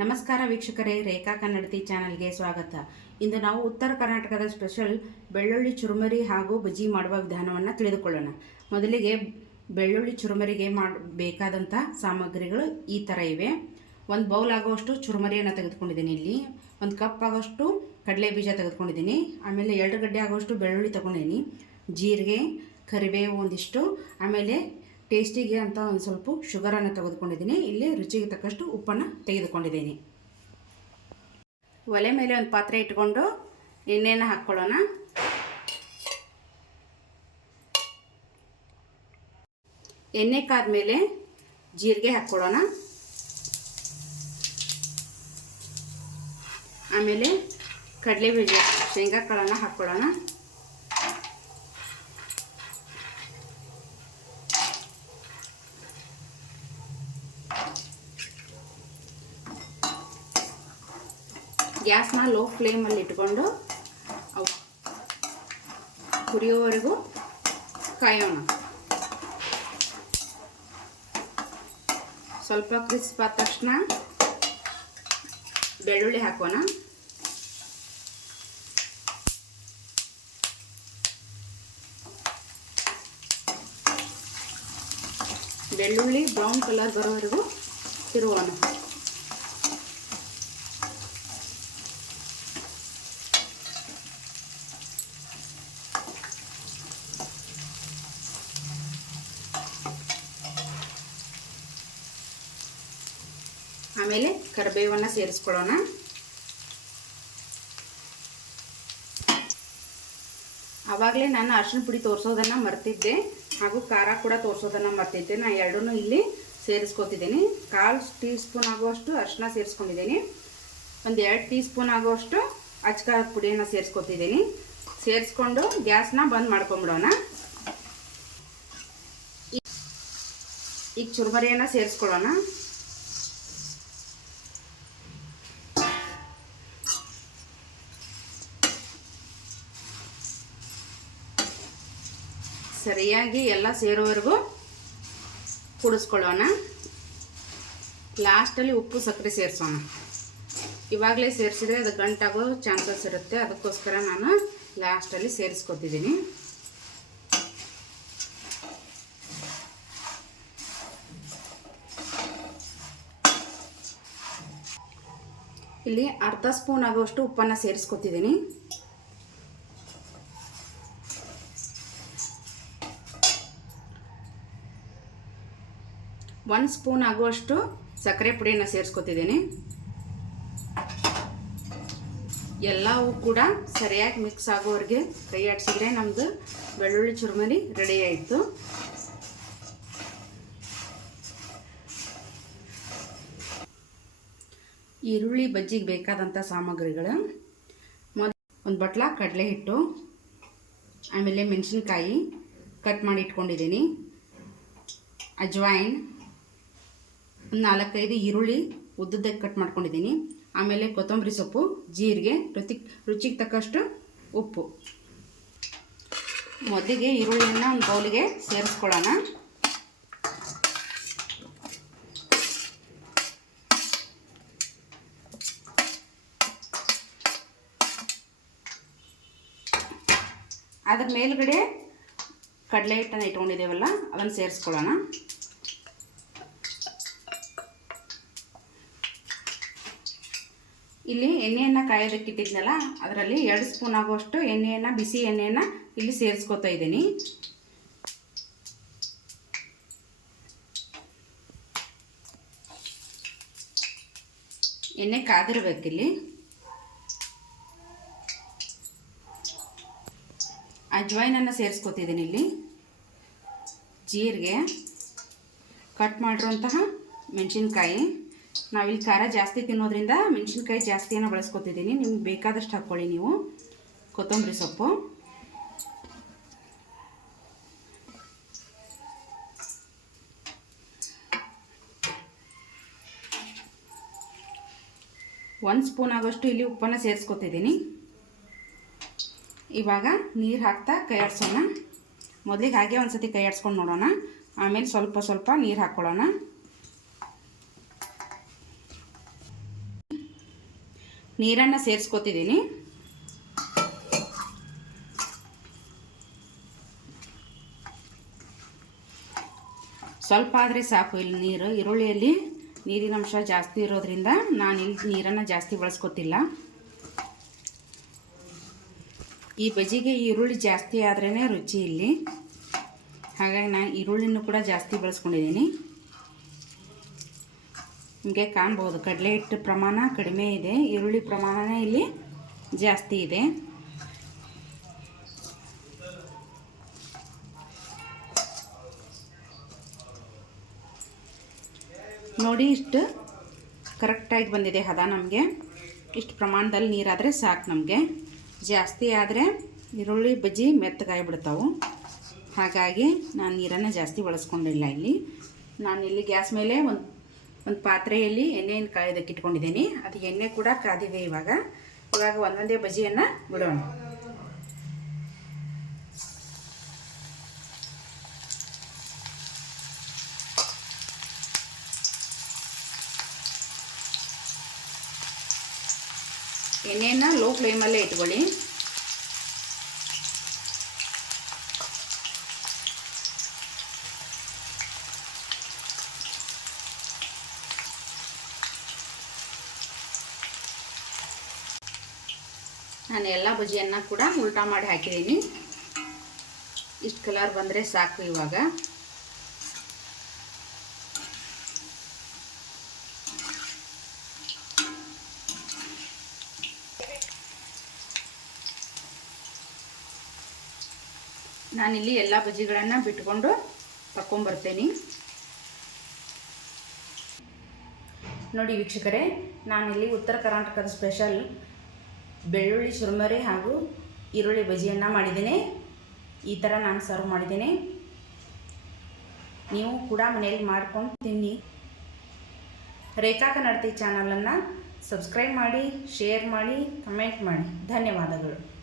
ನಮಸ್ಕಾರ ವೀಕ್ಷಕರೇ, ರೇಖಾ ಕನ್ನಡತಿ ಚಾನಲ್ಗೆ ಸ್ವಾಗತ. ಇಂದು ನಾವು ಉತ್ತರ ಕರ್ನಾಟಕದ ಸ್ಪೆಷಲ್ ಬೆಳ್ಳುಳ್ಳಿ ಚುರುಮರಿ ಹಾಗೂ ಬಜ್ಜಿ ಮಾಡುವ ವಿಧಾನವನ್ನು ತಿಳಿದುಕೊಳ್ಳೋಣ. ಮೊದಲಿಗೆ ಬೆಳ್ಳುಳ್ಳಿ ಚುರುಮರಿಗೆ ಮಾಡಬೇಕಾದಂಥ ಸಾಮಗ್ರಿಗಳು ಈ ಥರ ಇವೆ. ಒಂದು ಬೌಲ್ ಆಗುವಷ್ಟು ಚುರುಮರಿಯನ್ನು ತೆಗೆದುಕೊಂಡಿದ್ದೀನಿ ಇಲ್ಲಿ. ಒಂದು ಕಪ್ ಆಗೋಷ್ಟು ಕಡಲೆ ಬೀಜ ತೆಗೆದುಕೊಂಡಿದ್ದೀನಿ. ಆಮೇಲೆ ಎರಡು ಗಡ್ಡೆ ಆಗುವಷ್ಟು ಬೆಳ್ಳುಳ್ಳಿ ತೊಗೊಂಡಿದ್ದೀನಿ. ಜೀರಿಗೆ, ಕರಿಬೇವು ಒಂದಿಷ್ಟು. ಆಮೇಲೆ ಟೇಸ್ಟಿಗೆ ಅಂತ ಒಂದು ಸ್ವಲ್ಪ ಶುಗರನ್ನು ತೆಗೆದುಕೊಂಡಿದ್ದೀನಿ. ಇಲ್ಲಿ ರುಚಿಗೆ ತಕ್ಕಷ್ಟು ಉಪ್ಪನ್ನು ತೆಗೆದುಕೊಂಡಿದ್ದೀನಿ. ಒಲೆ ಮೇಲೆ ಒಂದು ಪಾತ್ರೆ ಇಟ್ಕೊಂಡು ಎಣ್ಣೆಯನ್ನು ಹಾಕ್ಕೊಳ್ಳೋಣ. ಎಣ್ಣೆ ಕಾದ ಮೇಲೆ ಜೀರಿಗೆ ಹಾಕ್ಕೊಳ್ಳೋಣ. ಆಮೇಲೆ ಕಡಲೆ ಬೀಜ ಶೇಂಗಾ ಕಾಳನ್ನು ಹಾಕ್ಕೊಳ್ಳೋಣ. ಗ್ಯಾಸ್ನ ಲೋ ಫ್ಲೇಮಲ್ಲಿ ಇಟ್ಕೊಂಡು ಅವು ಕುರಿಯೋವರೆಗೂ ಕಾಯೋಣ. ಸ್ವಲ್ಪ ಕ್ರಿಸ್ಪ್ ಆದ ತಕ್ಷಣ ಬೆಳ್ಳುಳ್ಳಿ ಹಾಕೋಣ. ಬೆಳ್ಳುಳ್ಳಿ ಬ್ರೌನ್ ಕಲರ್ ಬರೋವರೆಗೂ ತಿರುಗೋಣ. ಆಮೇಲೆ ಕರಿಬೇವನ್ನು ಸೇರಿಸ್ಕೊಳ್ಳೋಣ. ಆವಾಗಲೇ ನಾನು ಅರ್ಶಿನ ಪುಡಿ ತೋರಿಸೋದನ್ನು ಮರ್ತಿದ್ದೆ ಹಾಗೂ ಖಾರ ಕೂಡ ತೋರಿಸೋದನ್ನು ಮರ್ತಿದ್ದೆ. ನಾನು ಎರಡೂ ಇಲ್ಲಿ ಸೇರಿಸ್ಕೊತಿದ್ದೀನಿ. ಕಾಲು ಟೀ ಸ್ಪೂನ್ ಆಗುವಷ್ಟು ಅರಿಶಿನ ಸೇರಿಸ್ಕೊಂಡಿದ್ದೀನಿ. ಒಂದು ಎರಡು ಟೀ ಸ್ಪೂನ್ ಆಗುವಷ್ಟು ಅಚ್ಕಾರ ಪುಡಿಯನ್ನು ಸೇರಿಸ್ಕೊತಿದ್ದೀನಿ. ಸೇರಿಸ್ಕೊಂಡು ಗ್ಯಾಸ್ನ ಬಂದ್ ಮಾಡ್ಕೊಂಬಿಡೋಣ. ಈಗ ಚುರುಮರಿಯನ್ನು ಸೇರಿಸ್ಕೊಳ್ಳೋಣ. ಸರಿಯಾಗಿ ಎಲ್ಲ ಸೇರೋವರೆಗೂ ಕುಡಿಸ್ಕೊಳ್ಳೋಣ. ಲಾಸ್ಟಲ್ಲಿ ಉಪ್ಪು, ಸಕ್ಕರೆ ಸೇರಿಸೋಣ. ಇವಾಗಲೇ ಸೇರಿಸಿದ್ರೆ ಅದು ಗಂಟಾಗೋ ಚಾನ್ಸಸ್ ಇರುತ್ತೆ. ಅದಕ್ಕೋಸ್ಕರ ನಾನು ಲಾಸ್ಟಲ್ಲಿ ಸೇರಿಸ್ಕೊತಿದ್ದೀನಿ. ಇಲ್ಲಿ ಅರ್ಧ ಸ್ಪೂನ್ ಆಗುವಷ್ಟು ಉಪ್ಪನ್ನು ಸೇರಿಸ್ಕೊತಿದ್ದೀನಿ. ಒಂದು ಸ್ಪೂನ್ ಆಗುವಷ್ಟು ಸಕ್ಕರೆ ಪುಡಿಯನ್ನು ಸೇರಿಸ್ಕೊತಿದ್ದೀನಿ. ಎಲ್ಲವೂ ಕೂಡ ಸರಿಯಾಗಿ ಮಿಕ್ಸ್ ಆಗೋವರೆಗೆ ಕೈ ಆಡಿಸಿದ್ರೆ ನಮ್ಮದು ಬೆಳ್ಳುಳ್ಳಿ ಚುರುಮರಿ ರೆಡಿ ಆಯಿತು. ಈರುಳ್ಳಿ, ಬಜ್ಜಿಗೆ ಬೇಕಾದಂಥ ಸಾಮಗ್ರಿಗಳು. ಮೊದ ಒಂದು ಬಟ್ಲ, ಕಡಲೆ ಹಿಟ್ಟು, ಆಮೇಲೆ ಮೆಣಸಿನ್ಕಾಯಿ ಕಟ್ ಮಾಡಿ ಇಟ್ಕೊಂಡಿದ್ದೀನಿ. ಅಜ್ವಾಯಿನ್ ಒಂದು ನಾಲ್ಕೈದು ಈರುಳ್ಳಿ ಉದ್ದದ್ದಕ್ಕೆ ಕಟ್ ಮಾಡ್ಕೊಂಡಿದ್ದೀನಿ. ಆಮೇಲೆ ಕೊತ್ತಂಬರಿ ಸೊಪ್ಪು, ಜೀರಿಗೆ ರುಚಿ ರುಚಿಗೆ ತಕ್ಕಷ್ಟು ಉಪ್ಪು. ಮೊದಲಿಗೆ ಈರುಳ್ಳಿಯನ್ನು ಒಂದು ಬೌಲಿಗೆ ಸೇರಿಸ್ಕೊಳ್ಳೋಣ. ಅದ್ರ ಮೇಲ್ಗಡೆ ಕಡಲೆ ಹಿಟ್ಟನ್ನು ಇಟ್ಕೊಂಡಿದ್ದೇವಲ್ಲ, ಅದನ್ನು ಸೇರಿಸ್ಕೊಳ್ಳೋಣ. ಇಲ್ಲಿ ಎಣ್ಣೆಯನ್ನು ಕಾಯೋದಕ್ಕಿಟ್ಟಿದ್ನಲ್ಲ ಅದರಲ್ಲಿ ಎರಡು ಸ್ಪೂನ್ ಆಗುವಷ್ಟು ಎಣ್ಣೆಯನ್ನು, ಬಿಸಿ ಎಣ್ಣೆಯನ್ನು ಇಲ್ಲಿ ಸೇರಿಸ್ಕೊತಾ ಇದ್ದೀನಿ. ಎಣ್ಣೆ ಕಾದಿರ್ಬೇಕಿಲ್ಲಿ. ಅಜ್ವೈನನ್ನು ಸೇರಿಸ್ಕೊತಿದ್ದೀನಿ ಇಲ್ಲಿ. ಜೀರಿಗೆ, ಕಟ್ ಮಾಡಿರುವಂತಹ ಮೆಣಸಿನ್ಕಾಯಿ. ನಾವಿಲ್ಲಿ ಖಾರ ಜಾಸ್ತಿ ತಿನ್ನೋದ್ರಿಂದ ಮೆಣಸಿನ್ಕಾಯಿ ಜಾಸ್ತಿಯನ್ನು ಬಳಸ್ಕೊತಿದ್ದೀನಿ. ನಿಮ್ಗೆ ಬೇಕಾದಷ್ಟು ಹಾಕ್ಕೊಳ್ಳಿ ನೀವು. ಕೊತ್ತಂಬರಿ ಸೊಪ್ಪು. ಒಂದು ಸ್ಪೂನ್ ಆಗೋಷ್ಟು ಇಲ್ಲಿ ಉಪ್ಪನ್ನು ಸೇರಿಸ್ಕೊತಿದ್ದೀನಿ. ಇವಾಗ ನೀರು ಹಾಕ್ತಾ ಕೈ ಆಡಿಸೋಣ ಮೊದಲಿಗೆ ಹಾಗೆ ಒಂದು ಸತಿ ಕೈ ಆಡಿಸ್ಕೊಂಡು ನೋಡೋಣ. ಆಮೇಲೆ ಸ್ವಲ್ಪ ಸ್ವಲ್ಪ ನೀರು ಹಾಕ್ಕೊಳ್ಳೋಣ. ನೀರನ್ನು ಸೇರಿಸ್ಕೊತಿದ್ದೀನಿ. ಸ್ವಲ್ಪ ಆದರೆ ಸಾಕು ಇಲ್ಲಿ ನೀರು. ಈರುಳ್ಳಿಯಲ್ಲಿ ನೀರಿನ ಅಂಶ ಜಾಸ್ತಿ ಇರೋದ್ರಿಂದ ನಾನು ಇಲ್ಲಿ ನೀರನ್ನು ಜಾಸ್ತಿ ಬಳಸ್ಕೊತಿಲ್ಲ. ಈ ಬಜ್ಜಿಗೆ ಈರುಳ್ಳಿ ಜಾಸ್ತಿ ಆದ್ರೇ ರುಚಿ ಇಲ್ಲಿ. ಹಾಗಾಗಿ ನಾನು ಈರುಳ್ಳಿನೂ ಕೂಡ ಜಾಸ್ತಿ ಬಳಸ್ಕೊಂಡಿದ್ದೀನಿ. ನಿಮಗೆ ಕಾಣ್ಬೋದು. ಕಡಲೆ ಹಿಟ್ಟು ಪ್ರಮಾಣ ಕಡಿಮೆ ಇದೆ. ಈರುಳ್ಳಿ ಪ್ರಮಾಣನೇ ಇಲ್ಲಿ ಜಾಸ್ತಿ ಇದೆ. ನೋಡಿ ಇಷ್ಟು ಕರೆಕ್ಟಾಗಿ ಬಂದಿದೆ ಹದ ನಮಗೆ. ಇಷ್ಟು ಪ್ರಮಾಣದಲ್ಲಿ ನೀರಾದರೆ ಸಾಕು ನಮಗೆ. ಜಾಸ್ತಿ ಆದರೆ ಈರುಳ್ಳಿ ಬಜ್ಜಿ ಮೆತ್ತಗಾಗಿಬಿಡ್ತಾವೆ ಹಾಗಾಗಿ ನಾನು ನೀರನ್ನು ಜಾಸ್ತಿ ಬಳಸ್ಕೊಂಡಿಲ್ಲ ಇಲ್ಲಿ. ನಾನು ಇಲ್ಲಿ ಗ್ಯಾಸ್ ಮೇಲೆ ಒಂದು ಒಂದು ಪಾತ್ರೆಯಲ್ಲಿ ಎಣ್ಣೆಯನ್ನು ಕಾಯೋದಕ್ಕೆ ಇಟ್ಕೊಂಡಿದ್ದೀನಿ. ಅದು ಎಣ್ಣೆ ಕೂಡ ಕಾದಿದೆ ಇವಾಗ. ಇವಾಗ ಒಂದೊಂದೇ ಬಜಿಯನ್ನು ಬಿಡೋಣ. ಎಣ್ಣೆಯನ್ನು ಲೋ ಫ್ಲೇಮಲ್ಲೇ ಇಟ್ಕೊಳ್ಳಿ. ನಾನು ಎಲ್ಲ ಬಜ್ಜಿಯನ್ನು ಕೂಡ ಉಲ್ಟಾ ಮಾಡಿ ಹಾಕಿದ್ದೀನಿ. ಇಷ್ಟು ಕಲರ್ ಬಂದರೆ ಸಾಕು ಇವಾಗ. ನಾನಿಲ್ಲಿ ಎಲ್ಲ ಬಜ್ಜಿಗಳನ್ನು ಬಿಟ್ಕೊಂಡು ತಗೊಂಬರ್ತೇನೆ ನೋಡಿ ವೀಕ್ಷಕರೇ, ನಾನಿಲ್ಲಿ ಉತ್ತರ ಕರ್ನಾಟಕದ ಸ್ಪೆಷಲ್ ಬೆಳ್ಳುಳ್ಳಿ ಚುರುಮರಿ ಹಾಗೂ ಈರುಳ್ಳಿ ಬಜಿಯನ್ನು ಮಾಡಿದ್ದೇನೆ. ಈ ಥರ ನಾನು ಸರ್ವ್ ಮಾಡಿದ್ದೇನೆ. ನೀವು ಕೂಡ ಮನೆಯಲ್ಲಿ ಮಾಡ್ಕೊಂಡು ತಿನ್ನಿ. ರೇಖಾ ಕನ್ನಡತಿ ಚಾನಲನ್ನು ಸಬ್ಸ್ಕ್ರೈಬ್ ಮಾಡಿ ಶೇರ್ ಮಾಡಿ ಕಮೆಂಟ್ ಮಾಡಿ. ಧನ್ಯವಾದಗಳು.